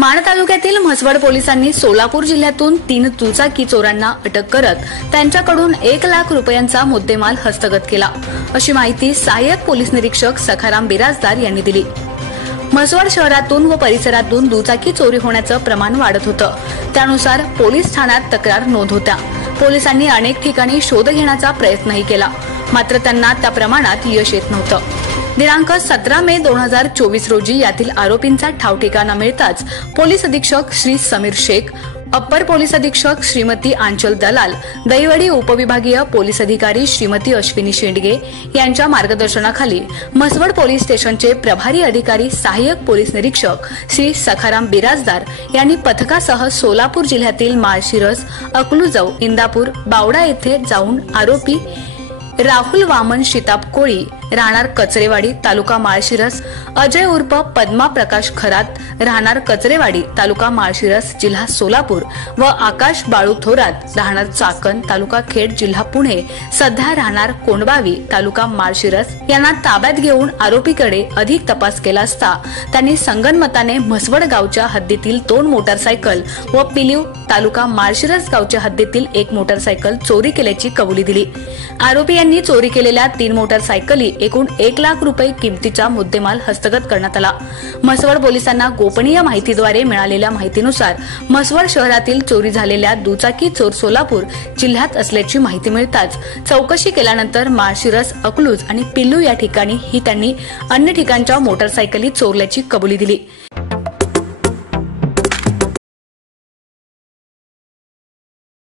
माण तालुक्यातील म्हसवड पोलिसांनी सोलापूर जिल्ह्यातून 3 दुचाकी चोरांना अटक करत त्यांच्याकडून 1 लाख रुपयांचा मुद्देमाल हस्तगत केला, अशी माहिती सहाय्यक पोलीस निरीक्षक सखाराम बिराजदार यांनी दिली। म्हसवड शहरातून व परिसरातून दुचाकी चोरी होण्याचं प्रमाण वाढत होतं। त्यानुसार पोलीस ठाण्यात तक्रार नोंद होत्या। पोलिसांनी अनेक ठिकाणी शोध घेण्याचा प्रयत्नही केला, मात्र त्यांना त्या प्रमाणात यश येत नव्हतं। दिनांक 17 मे 2024 रोजी यातील आरोपींचा ठाव ठिकाणा मिळताच पोलीस अधीक्षक श्री समीर शेख, अप्पर पोलीस अधीक्षक श्रीमती आंचल दलाल, दहिवडी उपविभागीय पोलीस अधिकारी श्रीमती अश्विनी शेंडगे यांच्या मार्गदर्शनाखाली म्हसवड पोलीस स्टेशनचे प्रभारी अधिकारी सहाय्यक पोलीस निरीक्षक श्री सखाराम बिराजदार यांनी पथकासह सोलापूर जिल्ह्यातील माळशिरस, अकलूजव, इंदापूर, बावडा येथे जाऊन आरोपी राहुल वामन शिताब कोळी, राहणार कचरेवाडी, तालुका माळशिरस, अजय उर्फ पद्मा प्रकाश खरात, राहणार कचरेवाडी, तालुका माळशिरस, जिल्हा सोलापूर व आकाश बाळू थोरात, राहणार चाकण, तालुका खेड, जिल्हा पुणे, सध्या राहणार कोंडबावी, तालुका माळशिरस यांना ताब्यात घेऊन आरोपीकडे अधिक तपास केला असता त्यांनी संगनमताने म्हसवड गावच्या हद्दीतील 2 मोटारसायकल व पिलीव, तालुका माळशिरस गावच्या हद्दीतील 1 मोटारसायकल चोरी केल्याची कबुली दिली। आरोपी यांनी चोरी केलेल्या 3 मोटारसायकली एकूण 1 लाख रुपये किमतीचा मुद्देमाल हस्तगत करण्यात आला। म्हसवड पोलिसांना गोपनीय माहितीद्वारे मिळालेल्या माहितीनुसार म्हसवड शहरातील चोरी झालेल्या दुचाकी चोर सोलापूर जिल्ह्यात असल्याची माहिती मिळताच चौकशी केल्यानंतर माळशिरस, अकलूज आणि पिल्लू या ठिकाणी त्यांनी अन्य ठिकाणच्या मोटारसायकली चोरल्याची कबुली दिली।